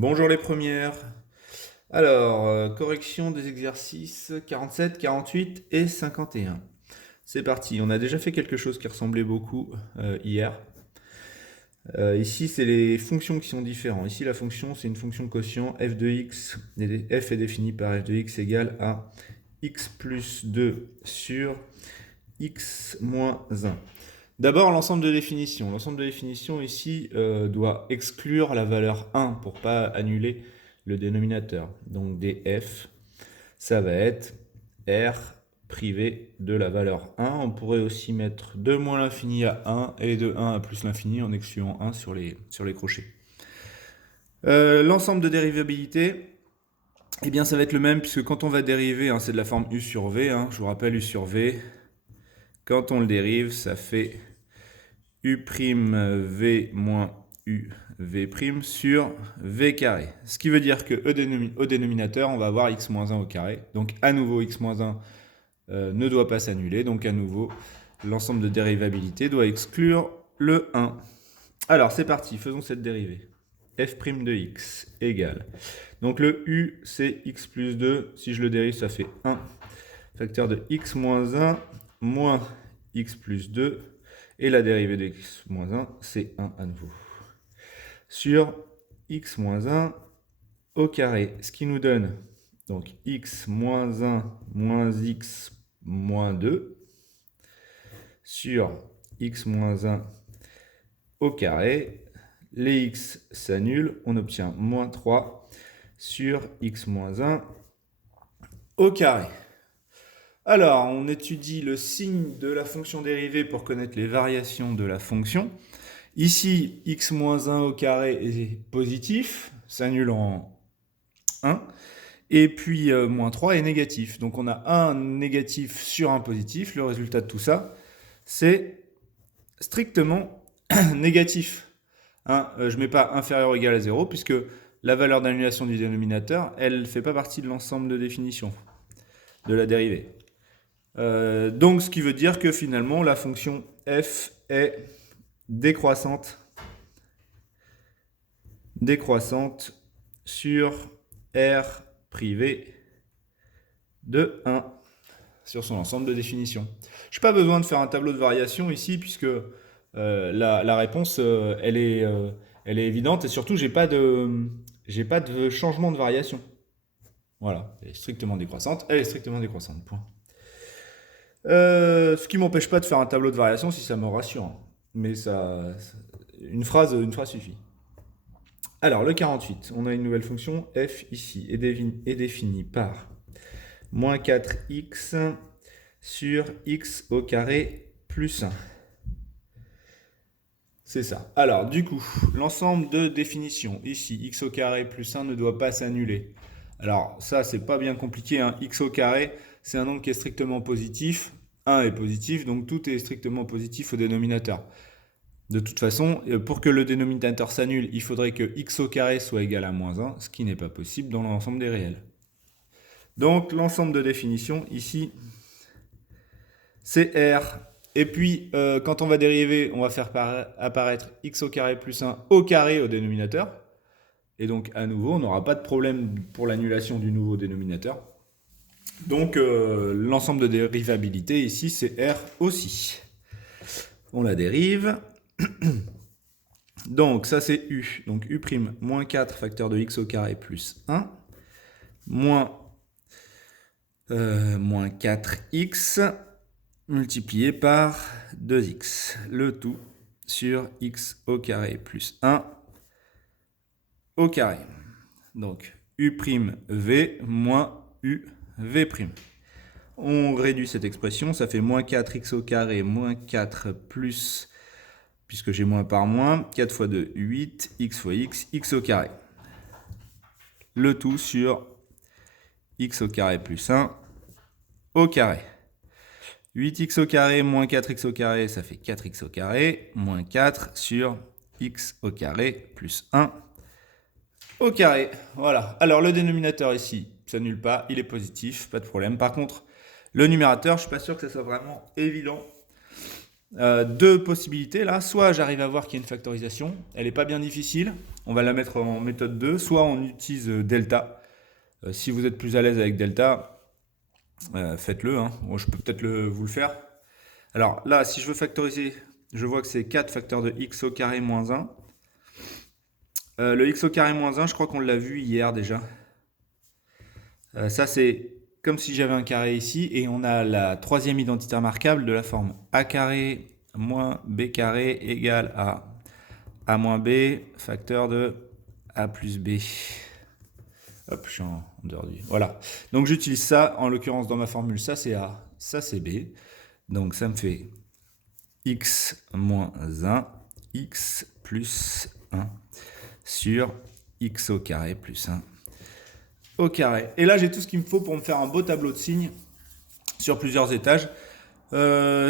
Bonjour les premières. Alors, correction des exercices 47, 48 et 51. C'est parti, on a déjà fait quelque chose qui ressemblait beaucoup hier. Ici, c'est les fonctions qui sont différentes. Ici, la fonction, c'est une fonction quotient f de x. F est définie par f de x égale à x plus 2 sur x moins 1. D'abord, l'ensemble de définition. L'ensemble de définition ici doit exclure la valeur 1 pour ne pas annuler le dénominateur. Donc df, ça va être r privé de la valeur 1. On pourrait aussi mettre de moins l'infini à 1 et de 1 à plus l'infini en excluant 1 sur les crochets. L'ensemble de dérivabilité, eh bien ça va être le même puisque quand on va dériver, c'est de la forme u sur v. Je vous rappelle u sur v. Quand on le dérive, ça fait u'v moins uv' sur v carré. Ce qui veut dire que au dénominateur, on va avoir x moins 1 au carré. Donc à nouveau, x moins 1 ne doit pas s'annuler. Donc à nouveau, l'ensemble de dérivabilité doit exclure le 1. Alors c'est parti, faisons cette dérivée. f' de x égale. Donc le u, c'est x plus 2. Si je le dérive, ça fait 1. Facteur de x moins 1 moins x plus 2. Et la dérivée de x moins 1, c'est 1 à nouveau. Sur x moins 1 au carré, ce qui nous donne donc x moins 1 moins x moins 2 sur x moins 1 au carré. Les x s'annulent, on obtient moins 3 sur x moins 1 au carré. Alors, on étudie le signe de la fonction dérivée pour connaître les variations de la fonction. Ici, x moins 1 au carré est positif, s'annule en 1. Et puis, moins 3 est négatif. Donc, on a un négatif sur un positif. Le résultat de tout ça, c'est strictement négatif. Je ne mets pas inférieur ou égal à 0, puisque la valeur d'annulation du dénominateur, elle ne fait pas partie de l'ensemble de définition de la dérivée. Donc, ce qui veut dire que finalement, la fonction f est décroissante sur R privé de 1 sur son ensemble de définition. Je n'ai pas besoin de faire un tableau de variation ici puisque la réponse elle est évidente et surtout j'ai pas de changement de variation. Voilà, elle est strictement décroissante, point. Ce qui m'empêche pas de faire un tableau de variation si ça me rassure. Mais une phrase suffit. Alors, le 48, on a une nouvelle fonction, f ici, est définie par moins 4x sur x au carré plus 1. C'est ça. Alors, du coup, l'ensemble de définitions, ici, x au carré plus 1 ne doit pas s'annuler. Alors, ça, c'est pas bien compliqué. X au carré, c'est un nombre qui est strictement positif. 1 est positif, donc tout est strictement positif au dénominateur. De toute façon, pour que le dénominateur s'annule, il faudrait que x au carré soit égal à moins 1, ce qui n'est pas possible dans l'ensemble des réels. Donc l'ensemble de définition ici, c'est R. Et puis, quand on va dériver, on va faire apparaître x au carré plus 1 au carré au dénominateur. Et donc, à nouveau, on n'aura pas de problème pour l'annulation du nouveau dénominateur. Donc, l'ensemble de dérivabilité ici, c'est R aussi. On la dérive. Donc, ça c'est U. Donc, U', moins 4 facteur de x au carré plus 1, moins 4x multiplié par 2x. Le tout sur x au carré plus 1 au carré. Donc, U'V moins UV'. On réduit cette expression, ça fait moins 4x au carré moins 4 plus, puisque j'ai moins par moins, 4 fois 2, 8, x fois x au carré. Le tout sur x au carré plus 1 au carré. 8x au carré moins 4x au carré, ça fait 4x au carré, moins 4 sur x au carré plus 1 au carré. Voilà. Alors le dénominateur ici, ça s'annule pas, il est positif, pas de problème. Par contre, le numérateur, je ne suis pas sûr que ça soit vraiment évident. deux possibilités là. Soit j'arrive à voir qu'il y a une factorisation, elle n'est pas bien difficile, on va la mettre en méthode 2, soit on utilise delta. Si vous êtes plus à l'aise avec delta, faites-le, hein. Bon, je peux peut-être vous le faire. Alors là, si je veux factoriser, je vois que c'est 4 facteurs de x au carré moins 1. Le x au carré moins 1, je crois qu'on l'a vu hier déjà. Ça, c'est comme si j'avais un carré ici, et on a la troisième identité remarquable de la forme a carré moins b carré égale à a moins b, facteur de a plus b. Hop, je suis en dehors du... Voilà. Donc j'utilise ça, en l'occurrence dans ma formule, ça c'est a, ça c'est b. Donc ça me fait x moins 1, x plus 1 sur x au carré plus 1 au carré. Et là, j'ai tout ce qu'il me faut pour me faire un beau tableau de signes sur plusieurs étages.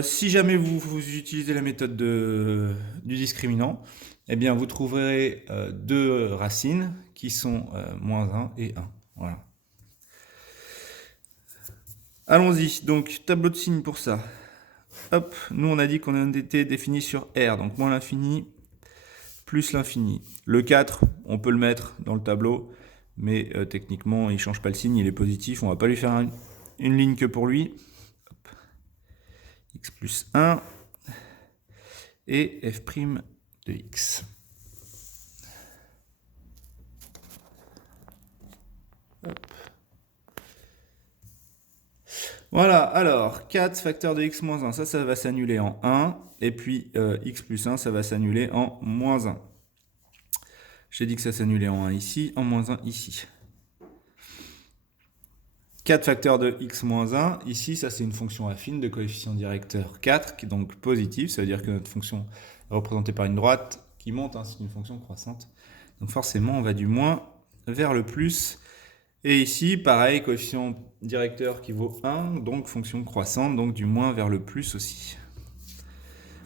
Si jamais vous utilisez la méthode du discriminant, eh bien, vous trouverez deux racines qui sont moins 1 et 1. Voilà. Allons-y. Donc, tableau de signes pour ça. Hop, nous, on a dit qu'on était défini sur R. Donc, moins l'infini plus l'infini. Le 4, on peut le mettre dans le tableau, mais techniquement, il ne change pas le signe, il est positif. On ne va pas lui faire une ligne que pour lui. Hop. X plus 1 et f' de x. Hop. Voilà, alors 4 facteur de x moins 1, ça va s'annuler en 1. Et puis x plus 1, ça va s'annuler en moins 1. J'ai dit que ça s'annulait en 1 ici, en moins 1 ici. 4 facteurs de x moins 1, ici, ça c'est une fonction affine de coefficient directeur 4, qui est donc positive, ça veut dire que notre fonction est représentée par une droite qui monte, hein, c'est une fonction croissante. Donc forcément, on va du moins vers le plus. Et ici, pareil, coefficient directeur qui vaut 1, donc fonction croissante, donc du moins vers le plus aussi.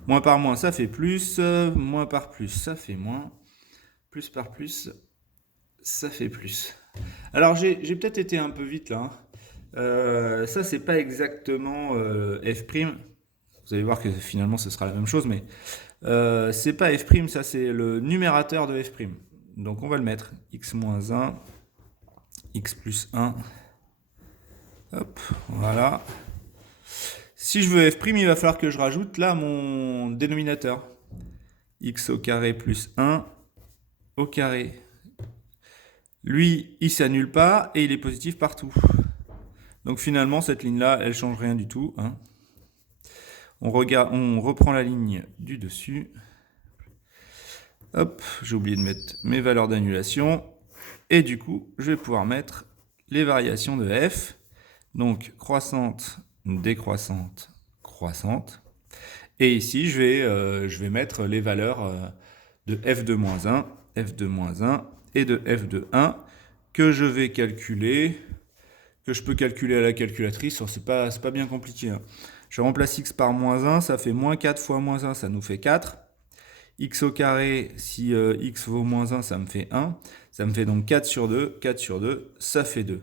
Moins par moins, ça fait plus, moins par plus, ça fait moins, plus par plus, ça fait plus. Alors j'ai peut-être été un peu vite là. Ça c'est pas exactement f'. Vous allez voir que finalement ce sera la même chose, mais c'est pas f', ça c'est le numérateur de f'. Donc on va le mettre x moins 1, x plus 1. Hop, voilà. Si je veux f', il va falloir que je rajoute là mon dénominateur. X au carré plus 1 au carré. Lui, il s'annule pas et il est positif partout. Donc finalement, cette ligne-là, elle ne change rien du tout, hein. On reprend la ligne du dessus. Hop, j'ai oublié de mettre mes valeurs d'annulation. Et du coup, je vais pouvoir mettre les variations de f. Donc croissante, décroissante, croissante. Et ici, je vais mettre les valeurs de f de moins 1, f de moins 1 et de f de 1 que je vais calculer, que je peux calculer à la calculatrice. C'est pas bien compliqué, hein. Je remplace x par moins 1, ça fait moins 4 fois moins 1, ça nous fait 4. X au carré, si x vaut moins 1, ça me fait 1. Ça me fait donc 4 sur 2. 4 sur 2, ça fait 2.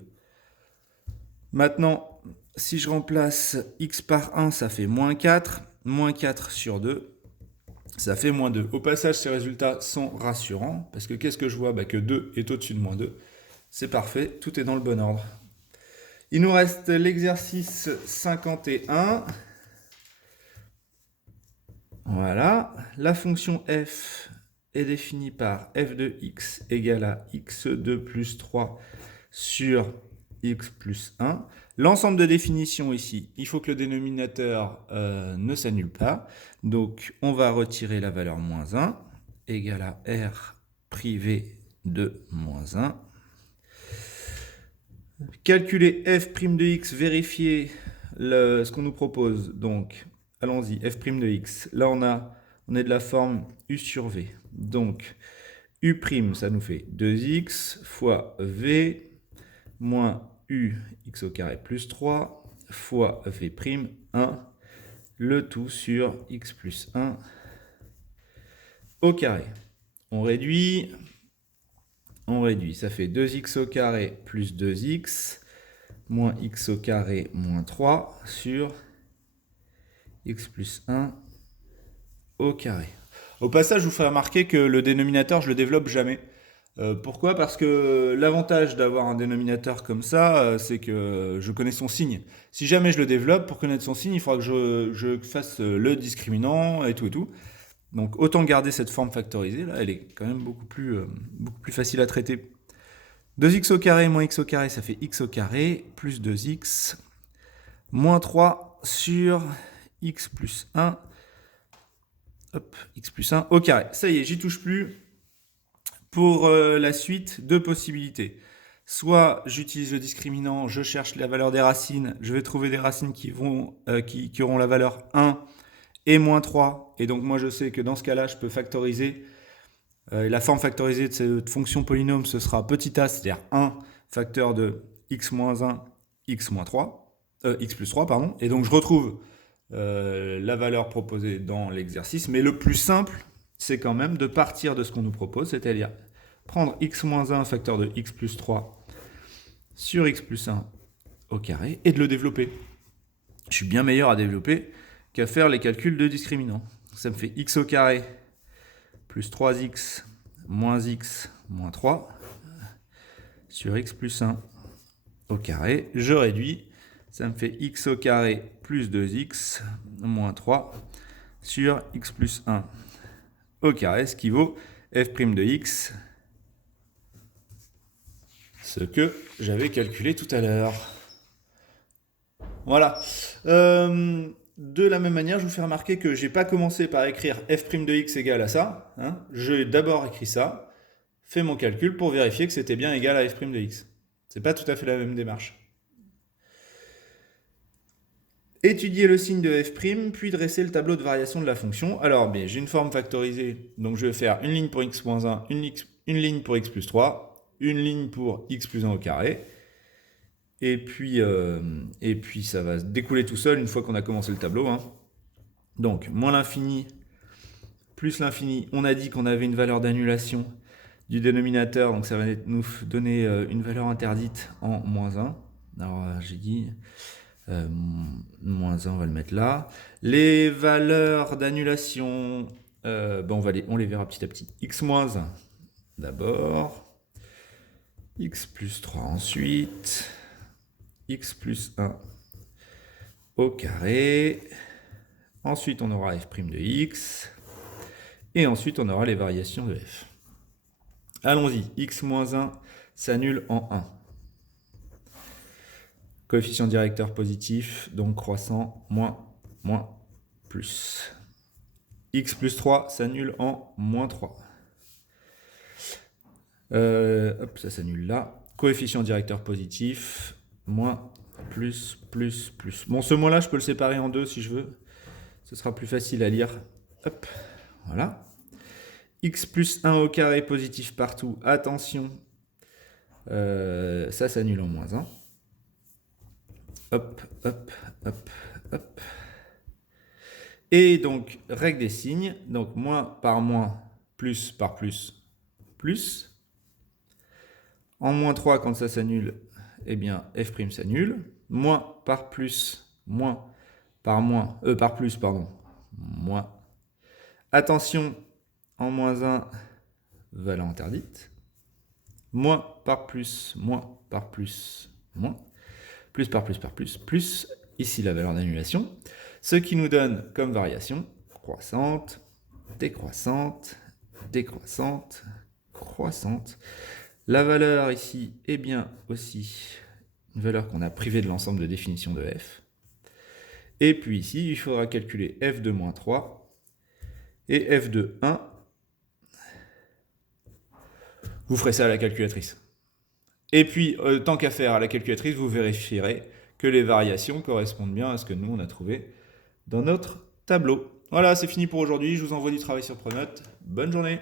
Maintenant, si je remplace x par 1, ça fait moins 4. Moins 4 sur 2, ça fait moins 2. Au passage, ces résultats sont rassurants, parce que qu'est-ce que je vois? Que 2 est au-dessus de moins 2. C'est parfait, tout est dans le bon ordre. Il nous reste l'exercice 51. Voilà, la fonction f est définie par f de x égale à x2 plus 3 sur x plus 1. L'ensemble de définitions ici, il faut que le dénominateur ne s'annule pas. Donc, on va retirer la valeur moins 1 égale à r privé de moins 1. Calculer f' de x, vérifier ce qu'on nous propose. Donc, allons-y, f' de x. Là, on est de la forme u sur v. Donc, u', ça nous fait 2x fois v moins u x au carré plus 3 fois v', 1, le tout sur x plus 1 au carré. On réduit, ça fait 2x au carré plus 2x moins x au carré moins 3 sur x plus 1 au carré. Au passage, je vous fais remarquer que le dénominateur, je le développe jamais. Pourquoi? Parce que l'avantage d'avoir un dénominateur comme ça, c'est que je connais son signe. Si jamais je le développe, pour connaître son signe, il faudra que je fasse le discriminant et tout et tout. Donc autant garder cette forme factorisée, là, elle est quand même beaucoup plus facile à traiter. 2x au carré moins x au carré, ça fait x au carré, plus 2x, moins 3 sur x plus 1, hop, x plus 1 au carré. Ça y est, j'y touche plus. Pour la suite, deux possibilités. Soit j'utilise le discriminant, je cherche la valeur des racines, je vais trouver des racines qui auront la valeur 1 et moins 3. Et donc moi je sais que dans ce cas-là, je peux factoriser. La forme factorisée de cette fonction polynôme, ce sera petit a, c'est-à-dire 1 facteur de x moins 1, x moins 3, x plus 3, pardon. Et donc je retrouve la valeur proposée dans l'exercice. Mais le plus simple, c'est quand même de partir de ce qu'on nous propose, c'est-à-dire prendre x moins 1 facteur de x plus 3 sur x plus 1 au carré et de le développer. Je suis bien meilleur à développer qu'à faire les calculs de discriminant. Ça me fait x au carré plus 3x moins 3 sur x plus 1 au carré. Je réduis, ça me fait x au carré plus 2x moins 3 sur x plus 1 au carré, ce qui vaut f' de x, ce que j'avais calculé tout à l'heure. Voilà. De la même manière, je vous fais remarquer que je n'ai pas commencé par écrire f' de x égale à ça. Hein. J'ai d'abord écrit ça, fait mon calcul pour vérifier que c'était bien égal à f' de x. C'est pas tout à fait la même démarche. Étudier le signe de f', puis dresser le tableau de variation de la fonction. Alors, bien, j'ai une forme factorisée, donc je vais faire une ligne pour x moins 1, une ligne pour x plus 3, une ligne pour x plus 1 au carré. Et puis ça va se découler tout seul une fois qu'on a commencé le tableau. Hein. Donc, moins l'infini, plus l'infini. On a dit qu'on avait une valeur d'annulation du dénominateur, donc ça va nous donner une valeur interdite en moins 1. Alors, j'ai dit... moins 1, on va le mettre là. Les valeurs d'annulation, on les verra petit à petit. X moins 1 d'abord. X plus 3 ensuite. X plus 1 au carré. Ensuite, on aura f' de x. Et ensuite, on aura les variations de f. Allons-y. X moins 1 s'annule en 1. Coefficient directeur positif, donc croissant, moins, plus. X plus 3 s'annule en moins 3. Ça s'annule là. Coefficient directeur positif, moins, plus. Bon, ce moins-là, je peux le séparer en deux si je veux. Ce sera plus facile à lire. Hop, voilà. X plus 1 au carré positif partout. Attention, ça s'annule en moins 1. Hop. Et donc, règle des signes. Donc, moins par moins, plus par plus, plus. En moins 3, quand ça s'annule, eh bien, f' s'annule. Moins par plus, par plus, pardon. Moins. Attention, en moins 1, valeur interdite. Moins par plus, moins. Plus par plus, ici la valeur d'annulation, ce qui nous donne comme variation croissante, décroissante, croissante. La valeur ici est bien aussi une valeur qu'on a privée de l'ensemble de définition de f. Et puis ici, il faudra calculer f de moins 3 et f de 1. Vous ferez ça à la calculatrice. Et puis, tant qu'à faire à la calculatrice, vous vérifierez que les variations correspondent bien à ce que nous, on a trouvé dans notre tableau. Voilà, c'est fini pour aujourd'hui. Je vous envoie du travail sur Pronote. Bonne journée.